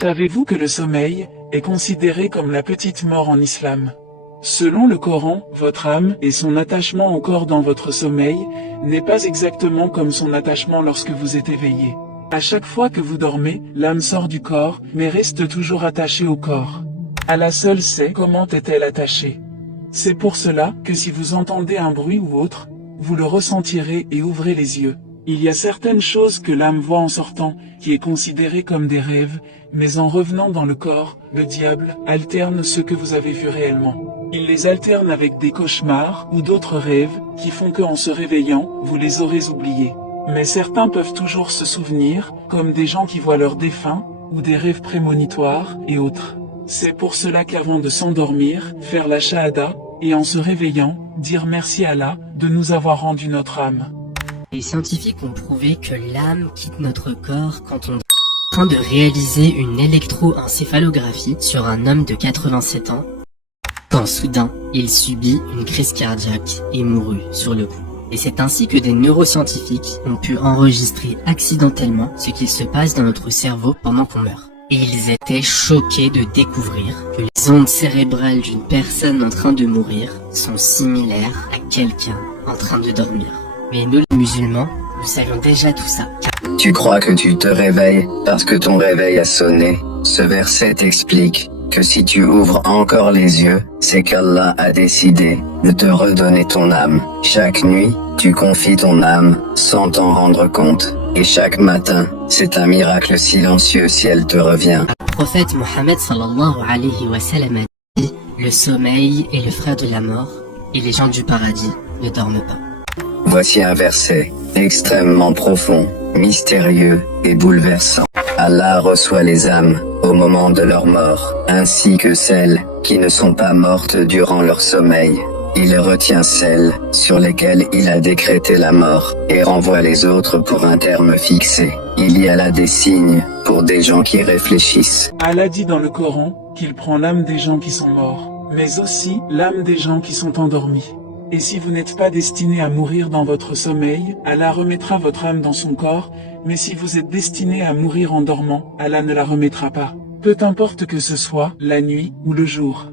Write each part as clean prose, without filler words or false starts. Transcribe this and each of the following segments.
Savez-vous que le sommeil est considéré comme la petite mort en islam? Selon le Coran, votre âme et son attachement au corps dans votre sommeil n'est pas exactement comme son attachement lorsque vous êtes éveillé. À chaque fois que vous dormez, l'âme sort du corps, mais reste toujours attachée au corps. Allah seul sait comment est-elle attachée. C'est pour cela que si vous entendez un bruit ou autre, vous le ressentirez et ouvrez les yeux. Il y a certaines choses que l'âme voit en sortant, qui est considérée comme des rêves, mais en revenant dans le corps, le diable alterne ce que vous avez vu réellement. Il les alterne avec des cauchemars ou d'autres rêves, qui font qu'en se réveillant, vous les aurez oubliés. Mais certains peuvent toujours se souvenir, comme des gens qui voient leurs défunts, ou des rêves prémonitoires, et autres. C'est pour cela qu'avant de s'endormir, faire la shahada, et en se réveillant, dire merci à Allah, de nous avoir rendu notre âme. Les scientifiques ont prouvé que l'âme quitte notre corps quand on est en train de réaliser une électroencéphalographie sur un homme de 87 ans, quand soudain, il subit une crise cardiaque et mourut sur le coup. Et c'est ainsi que des neuroscientifiques ont pu enregistrer accidentellement ce qu'il se passe dans notre cerveau pendant qu'on meurt. Et ils étaient choqués de découvrir que les ondes cérébrales d'une personne en train de mourir sont similaires à quelqu'un en train de dormir. Mais nous les musulmans, nous savions déjà tout ça. Tu crois que tu te réveilles parce que ton réveil a sonné. Ce verset t'explique que si tu ouvres encore les yeux, c'est qu'Allah a décidé de te redonner ton âme. Chaque nuit, tu confies ton âme sans t'en rendre compte. Et chaque matin, c'est un miracle silencieux si elle te revient. Le prophète Mohammed sallallahu alayhi wa sallam a dit: le sommeil est le frère de la mort et les gens du paradis ne dorment pas. Voici un verset extrêmement profond, mystérieux et bouleversant. Allah reçoit les âmes au moment de leur mort, ainsi que celles qui ne sont pas mortes durant leur sommeil. Il retient celles sur lesquelles il a décrété la mort et renvoie les autres pour un terme fixé. Il y a là des signes pour des gens qui réfléchissent. Allah dit dans le Coran qu'il prend l'âme des gens qui sont morts, mais aussi l'âme des gens qui sont endormis. Et si vous n'êtes pas destiné à mourir dans votre sommeil, Allah remettra votre âme dans son corps, mais si vous êtes destiné à mourir en dormant, Allah ne la remettra pas. Peu importe que ce soit la nuit ou le jour.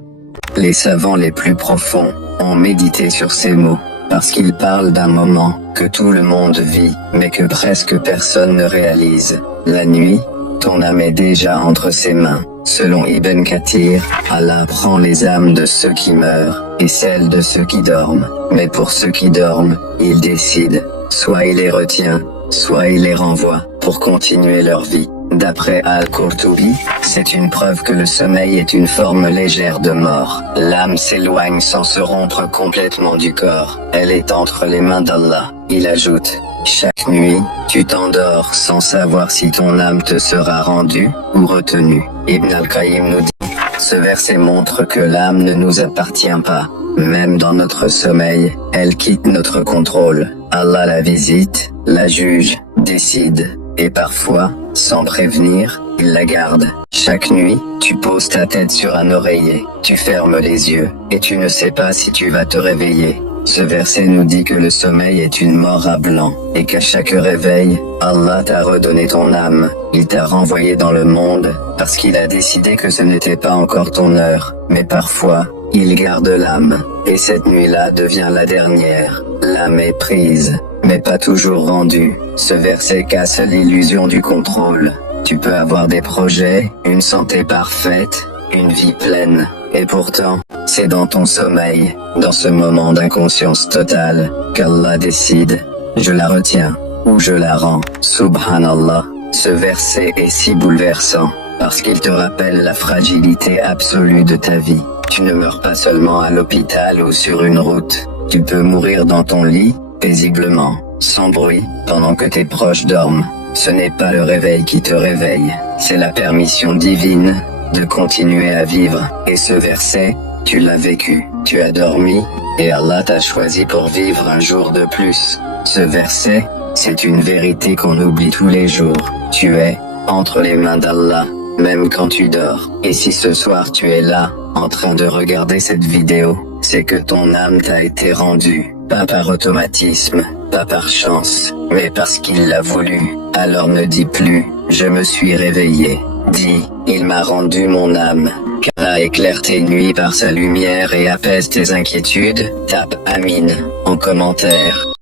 Les savants les plus profonds ont médité sur ces mots, parce qu'ils parlent d'un moment que tout le monde vit, mais que presque personne ne réalise. La nuit, ton âme est déjà entre ses mains. Selon Ibn Kathir, Allah prend les âmes de ceux qui meurent et celles de ceux qui dorment. Mais pour ceux qui dorment, il décide, soit il les retient, soit il les renvoie pour continuer leur vie. D'après Al-Qurtubi, c'est une preuve que le sommeil est une forme légère de mort. L'âme s'éloigne sans se rompre complètement du corps. Elle est entre les mains d'Allah. Il ajoute: chaque nuit, tu t'endors sans savoir si ton âme te sera rendue ou retenue. Ibn al-Qayyim nous dit: ce verset montre que l'âme ne nous appartient pas. Même dans notre sommeil, elle quitte notre contrôle. Allah la visite, la juge, décide. Et parfois, sans prévenir, il la garde. Chaque nuit, tu poses ta tête sur un oreiller, tu fermes les yeux, et tu ne sais pas si tu vas te réveiller. Ce verset nous dit que le sommeil est une mort à blanc, et qu'à chaque réveil, Allah t'a redonné ton âme. Il t'a renvoyé dans le monde, parce qu'il a décidé que ce n'était pas encore ton heure. Mais parfois, il garde l'âme, et cette nuit-là devient la dernière. L'âme est prise, mais pas toujours rendue. Ce verset casse l'illusion du contrôle. Tu peux avoir des projets, une santé parfaite, une vie pleine, et pourtant, c'est dans ton sommeil, dans ce moment d'inconscience totale, qu'Allah décide: je la retiens, ou je la rends. Subhanallah, ce verset est si bouleversant, parce qu'il te rappelle la fragilité absolue de ta vie. Tu ne meurs pas seulement à l'hôpital ou sur une route, tu peux mourir dans ton lit, paisiblement, sans bruit, pendant que tes proches dorment. Ce n'est pas le réveil qui te réveille, c'est la permission divine de continuer à vivre. Et ce verset, tu l'as vécu, tu as dormi, et Allah t'a choisi pour vivre un jour de plus. Ce verset, c'est une vérité qu'on oublie tous les jours. Tu es entre les mains d'Allah, même quand tu dors. Et si ce soir tu es là, en train de regarder cette vidéo, c'est que ton âme t'a été rendue, pas par automatisme, pas par chance, mais parce qu'il l'a voulu. Alors ne dis plus: je me suis réveillé. Dis, il m'a rendu mon âme. Qu'Allah éclaire tes nuits par sa lumière et apaise tes inquiétudes. Tape Amin en commentaire.